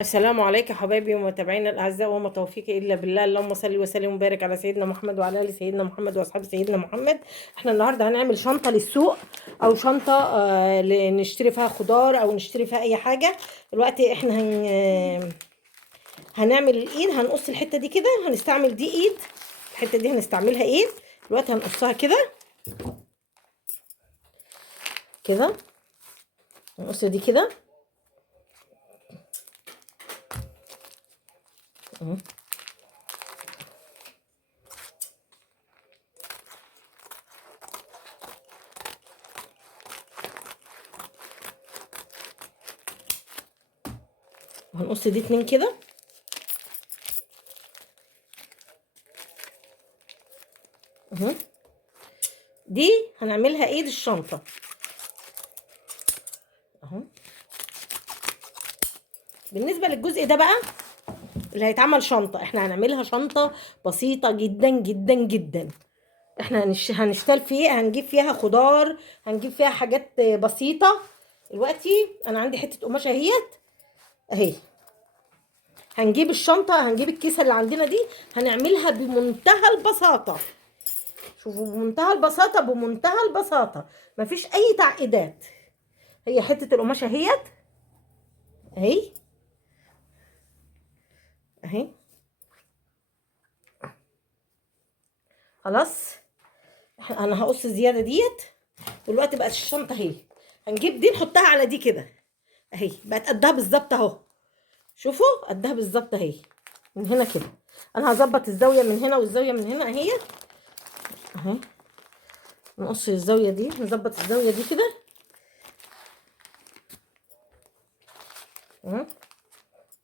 السلام عليكم حبايبي ومتابعينا الاعزاء، وما توفيقي الا بالله. اللهم صل وسلم وبارك على سيدنا محمد وعلى ال سيدنا محمد واصحاب سيدنا محمد. احنا النهارده هنعمل شنطه للسوق، او شنطه نشتري فيها خضار او نشتري فيها اي حاجه. دلوقتي احنا هنعمل الايد، هنقص الحته دي كده، هنستعمل دي ايد، الحته دي هنستعملها ايد. دلوقتي هنقصها كده كده، هنقص دي كده اهو. وهنقص دي اتنين كده اهو. دي هنعملها ايد الشنطه اهو. بالنسبه للجزء ده بقى اللي هيتعمل شنطه، احنا هنعملها شنطه بسيطه جدا جدا جدا. احنا هنشتغل فيه، هنجيب فيها خضار، هنجيب فيها حاجات بسيطه. دلوقتي انا عندي حته قماشه اهيت اهي. هنجيب الشنطه، هنجيب الكيسه اللي عندنا دي، هنعملها بمنتهى البساطه. شوفوا، بمنتهى البساطه، بمنتهى البساطه، مفيش اي تعقيدات. هي حته القماشه اهيت اهي اهي. خلاص، انا هقص الزياده ديت. دلوقتي بقت الشنطه اهي، هنجيب دي نحطها على دي كده اهي، بقت قدها بالظبط اهو. شوفوا قدها بالظبط اهي، من هنا كده. انا هظبط الزاويه من هنا والزاويه من هنا اهي اهي. نقص الزاويه دي، نظبط الزاويه دي كده اهو.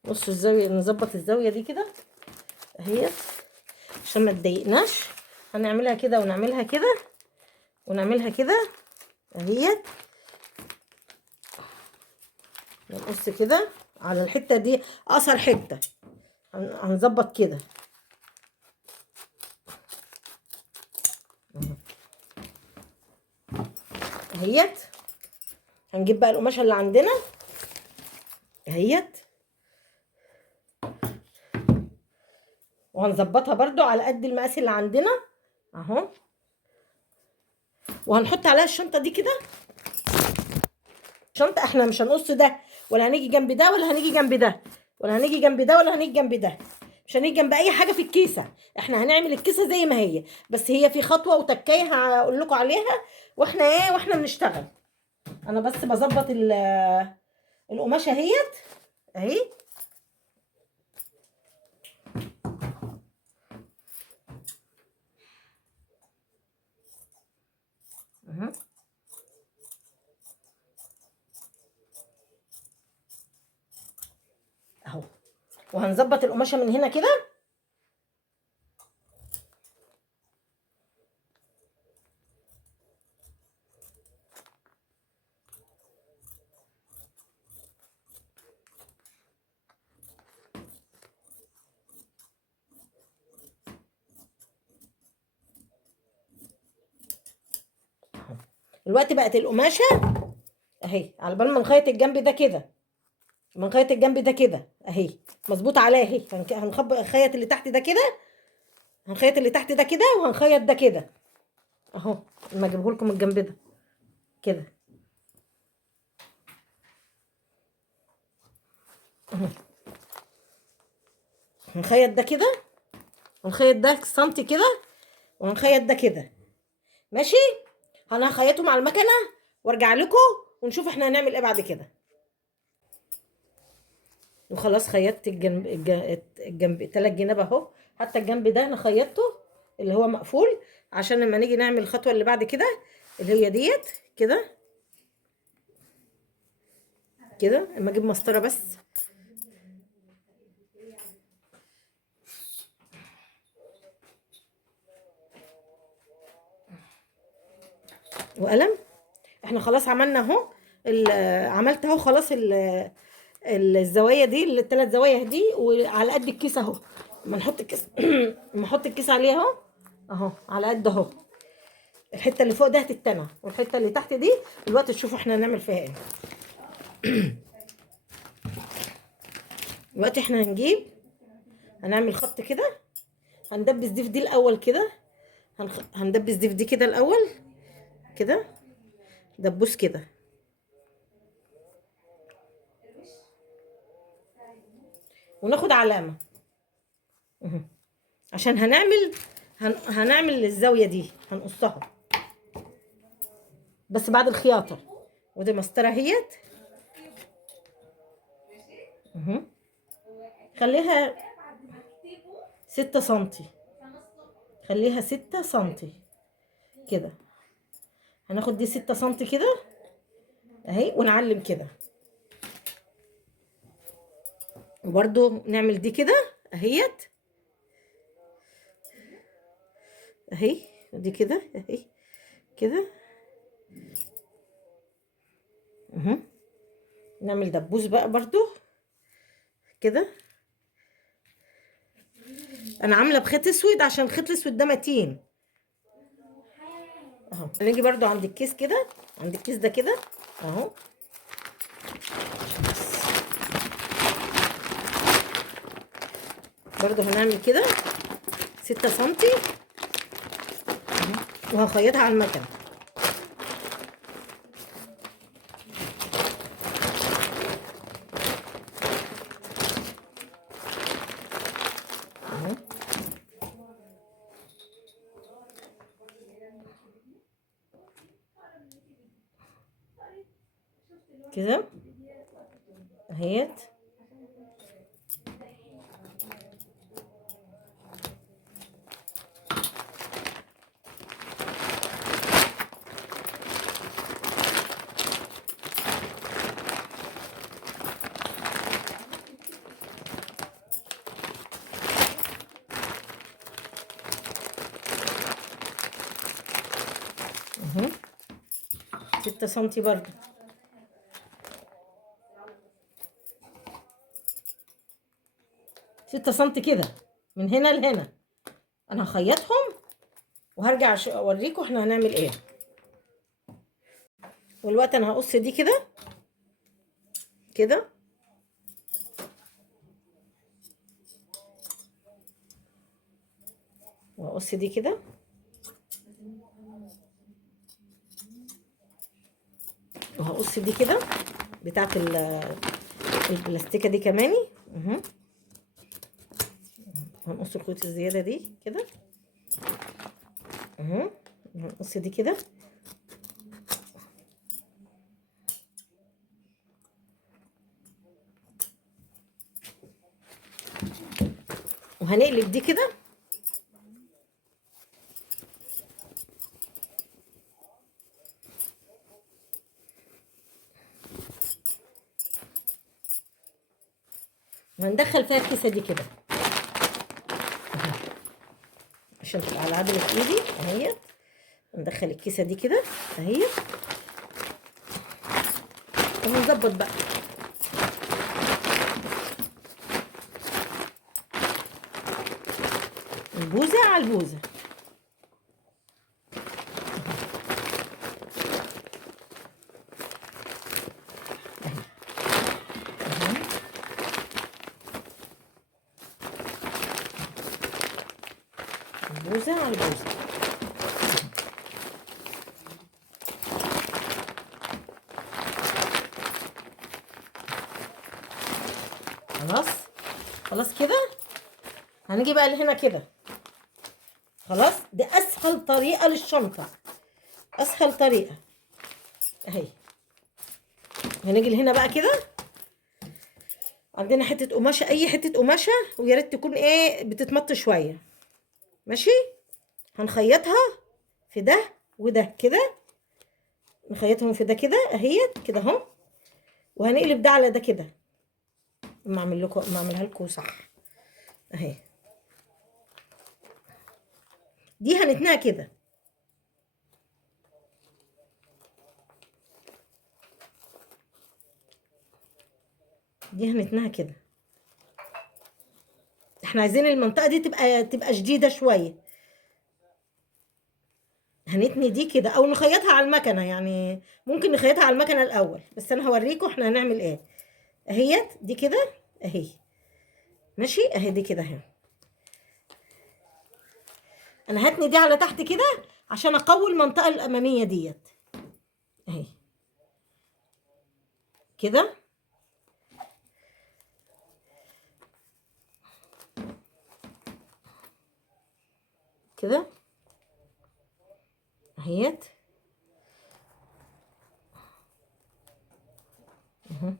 نقص الزاويه، نظبط الزاويه دي كده اهي عشان ما تضايقناش. هنعملها كده ونعملها كده ونعملها كده اهي. نقص كده على الحته دي، اقصر حته هنظبط كده اهيت. هنجيب بقى القماشه اللي عندنا اهيت، وهنظبطها برضو على قد المقاس اللي عندنا اهو. وهنحط عليها الشنطه دي كده. شنطه احنا مش هنقص ده، ولا هنيجي جنب ده، ولا هنيجي جنب ده، ولا هنيجي جنب ده، ولا هنيجي جنب ده. مش هنيجي جنب اي حاجه في الكيسه. احنا هنعمل الكيسه زي ما هي، بس هي في خطوه وتكايه هقول لكم عليها واحنا واحنا بنشتغل. انا بس بظبط القماشه اهيت اهي اهو. اهو، وهنظبط القماشه من هنا كده. دلوقتي بقت القماشه اهي، على بال ما نخيط الجنب ده كده، من خيط الجنب ده كده اهي مظبوط عليها اهي. هنخيط اللي تحت ده كده، هنخيط اللي تحت ده كده، وهنخيط ده كده اهو. اما اجيبه لكم الجنب ده كده اهو. هنخيط ده كده، ونخيط ده سنتي كده، وهنخيط ده كده ماشي. انا هخيطه مع المكنه وارجع لكم ونشوف احنا هنعمل ايه بعد كده. وخلاص خيطت الجنب التلات جناب اهو. حتى الجنب ده انا خيطته اللي هو مقفول، عشان لما نيجي نعمل الخطوه اللي بعد كده اللي هي ديت كده كده. اما اجيب مسطره بس وقلم. احنا خلاص عملنا اهو، عملت اهو خلاص الزوايا دي، الثلاث زوايا دي، وعلى قد الكيس اهو. اما نحط الكيس اما نحط الكيس عليه اهو اهو، على قد اهو. الحته اللي فوق ده هتتنى، والحته اللي تحت دي دلوقتي تشوفوا احنا هنعمل فيها ايه. دلوقتي احنا هنعمل خط كده. هندبس دي في دي الاول كده. هندبس دي في دي كده الاول كده، دبوس كده. وناخد علامة اهو. عشان هنعمل الزاوية دي هنقصها بس بعد الخياطة. ودي مسطرة اهيت اهو. خليها 6 سنتي، خليها 6 سنتي كده. هناخد دي 6 سنتي كده اهي، ونعلم كده. وبرضو نعمل دي كده اهيت اهي، ودي كده اهي كده اهو. نعمل دبوس بقى برضو كده. انا عامله بخيط اسود عشان الخيط الاسود ده متين اهو. هنيجي برضو عند الكيس كده، عند الكيس ده كده اهو. برضو هنعمل كده 6 سنتي وهخيطها على المكنه اهو كده اهيت. اهو 6 سنتي برضو. 6 سنتي كده من هنا لهنا. انا هخيطهم وهرجع اوريكم احنا هنعمل ايه. والوقت انا هقص دي كده كده وهقص دي كده وهقص دي كده بتاعت البلاستيكه دي كماني اهو. هنقص الخيوط الزياده دي كده اهو. هنقص دي كده وهنقلب دي كده وهندخل فيها الكيسه دي كده عشان تبقى على عدلة ايدي اهي. ندخل الكيسه دي كده اهي ونظبط بقى. البوزه على البوزه البوزه على البوزه. خلاص خلاص كده. هنيجي بقى لهنا كده. خلاص دي اسهل طريقه للشنطه، اسهل طريقه اهي. هنيجي لهنا بقى كده. عندنا حته قماشه، اي حته قماشه، ويا ريت تكون ايه بتتمط شويه ماشي. هنخيطها في ده وده كده، نخيطهم في ده كده اهي كده اهو. وهنقلب ده على ده كده. اما اعملها لكم صح اهي. دي هنتنها كده، دي هنتنها كده. احنا عايزين المنطقه دي تبقى شديده شويه. هنتني دي كده او نخيطها على المكنه، يعني ممكن نخيطها على المكنه الاول، بس انا هوريكم احنا هنعمل ايه. اهيت دي كده اهي. ماشي اهي دي كده اهي. انا هتني دي على تحت كده عشان اقوي المنطقه الاماميه ديت اهي كده. كده اهيت اهو.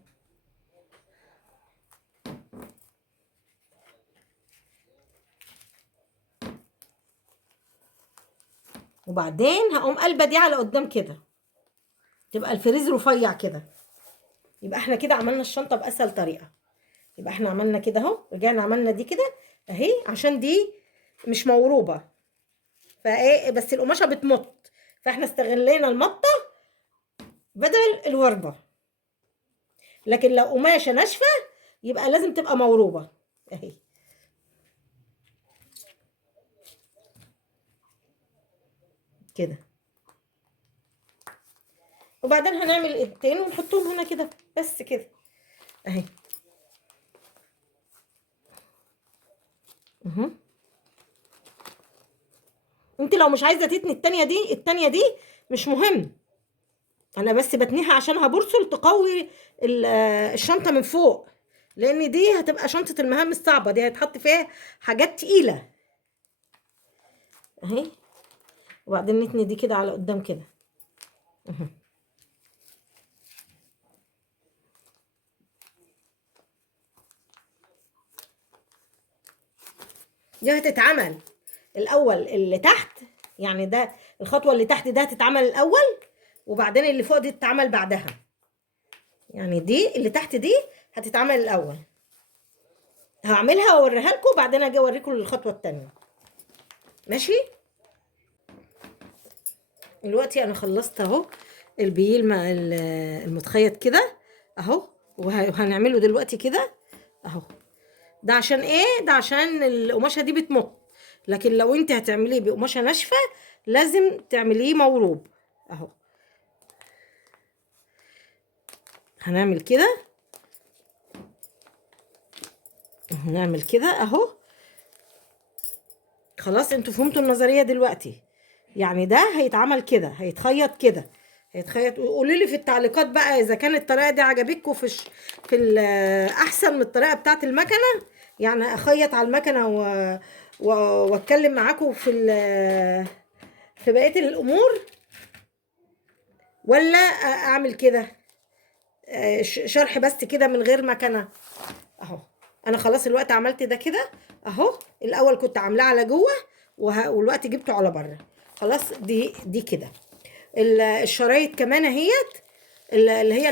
وبعدين هقوم قلبه دي على قدام كده، تبقى الفريز رفيع كده. يبقى احنا كده عملنا الشنطه باسهل طريقه. يبقى احنا عملنا كده اهو، رجعنا عملنا دي كده اهي عشان دي مش موروبه، فايه بس القماشه بتمط، فاحنا استغلينا المطه بدل الوربه. لكن لو قماشه ناشفه يبقى لازم تبقى موروبه اهي كده. وبعدين هنعمل ايدتين ونحطهم هنا كده بس كده اهي اهو. انت لو مش عايزه تتني التانية دي، التانية دي مش مهم، انا بس بتنيها عشان هبرسل تقوي الشنطه من فوق، لان دي هتبقى شنطه المهام الصعبه، دي هيتحط فيها حاجات تقيله اهي. وبعدين نتني دي كده على قدام كده اهو. دي هتتعمل الاول اللي تحت، يعني ده الخطوه اللي تحت ده هتتعمل الاول، وبعدين اللي فوق دي تتعمل بعدها. يعني دي اللي تحت دي هتتعمل الاول، هعملها واوريها لكم وبعدين اجي اوريكم الخطوه التانيه. ماشي. دلوقتي انا خلصت اهو البييل مع المتخيط كده اهو، وهنعمله دلوقتي كده اهو. ده عشان ايه؟ ده عشان القماشه دي بتمط، لكن لو انت هتعمليه بقماشه ناشفه لازم تعمليه موروب اهو. هنعمل كده، هنعمل كده اهو. خلاص انتوا فهمتوا النظريه دلوقتي. يعني ده هيتعمل كده، هيتخيط كده، هيتخيط. قولوا لي في التعليقات بقى اذا كانت الطريقه دي عجبتكم احسن من الطريقه بتاعت المكنه، يعني اخيط على المكنه و... واتكلم معاكم في بقيه الامور، ولا اعمل كده شرح بس كده من غير مكنه اهو. انا خلاص الوقت عملت ده كده اهو. الاول كنت عاملاه على جوه والوقت جبته على بره. خلاص دي كده. الشرايط كمان اهيت، اللي هي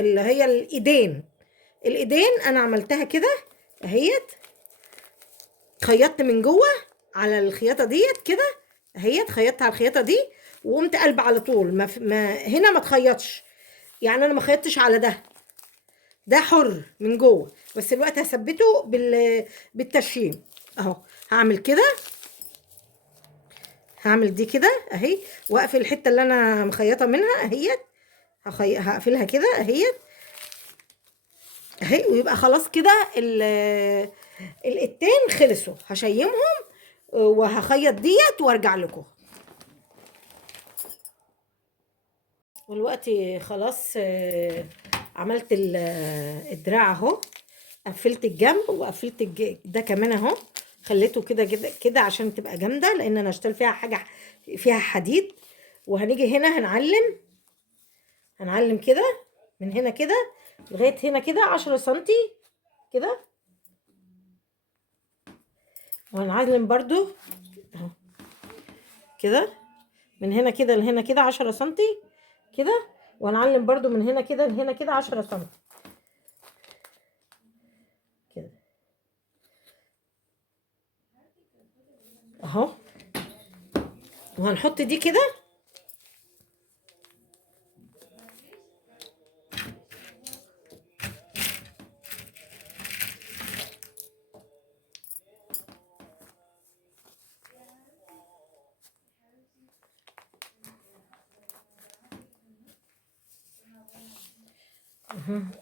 اللي هي الايدين. الايدين انا عملتها كده اهيت، خيطت من جوه على الخياطه ديت كده اهيت، خيطت على الخياطه دي وقمت قلب على طول. ما هنا ما تخيطش، يعني انا ما خيطتش على ده، ده حر من جوه، بس الوقت هثبته بالتشييم اهو. هعمل كده، هعمل دي كده اهي، واقفل الحته اللي انا مخيطه منها اهيت، هقفلها كده اهيت اهي. ويبقى خلاص كده الاتين خلصوا، هشيمهم وهخيط ديت وارجع لكم. والوقت خلاص عملت الدراع اهو، قفلت الجنب وقفلت ده كمان اهو، خليته كده كده كده عشان تبقى جامده، لان انا اشتغل فيها حاجه فيها حديد. وهنيجي هنا هنعلم كده من هنا كده لغايه هنا كده 10 سنتي كده، وهنعلم برضو اهو كده من هنا كده لهنا كده 10 سنتي كده، وهنعلم برضو من هنا كده لهنا كده 10 سنتي كده اهو. وهنحط دي كده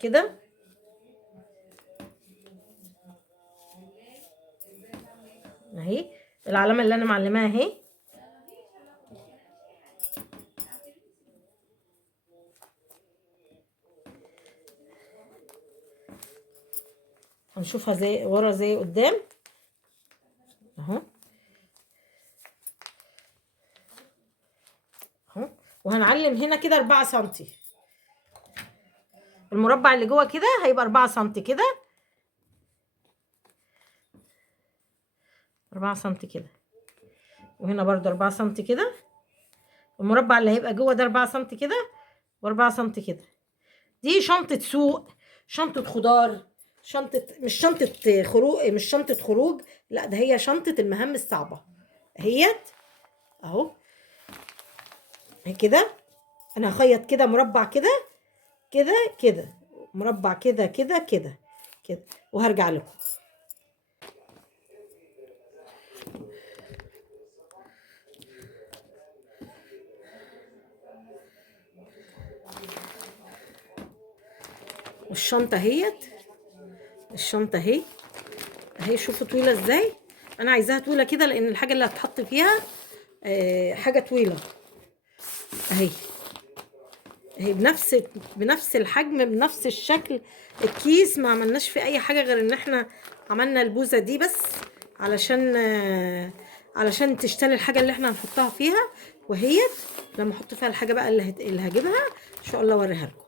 كده اهي العلامه اللي انا معلماها اهي. هنشوفها زي ورا زي قدام اهو اهو. وهنعلم هنا كده 4 سنتي، المربع اللي جوه كده هيبقى 4 سنتي كده، 4 سنتي كده، وهنا برضو 4 سنتي كده. المربع اللي هيبقى جوه ده 4 سنتي كده و4 سنتي كده. دي شنطة سوق، شنطة خضار، مش شنطة خروج، مش شنطة خروج، لا ده هي شنطة المهام الصعبة اهيت اهو. اهي كده انا هخيط كده مربع كده كده كده، مربع كده كده كده كده، وهرجع لكم. والشنطة اهيت، الشنطة اهي اهي، شوفوا طويلة ازاي. انا عايزاها طويلة كده لان الحاجة اللي هتحط فيها حاجة طويلة اهي اهي، بنفس الحجم بنفس الشكل. الكيس ما عملناش فيه اي حاجة غير ان احنا عملنا البوزة دي بس علشان تشتري الحاجة اللي احنا هنحطها فيها. وهي لما احط فيها الحاجة بقى اللي هجيبها ان شاء الله اوريها لكم.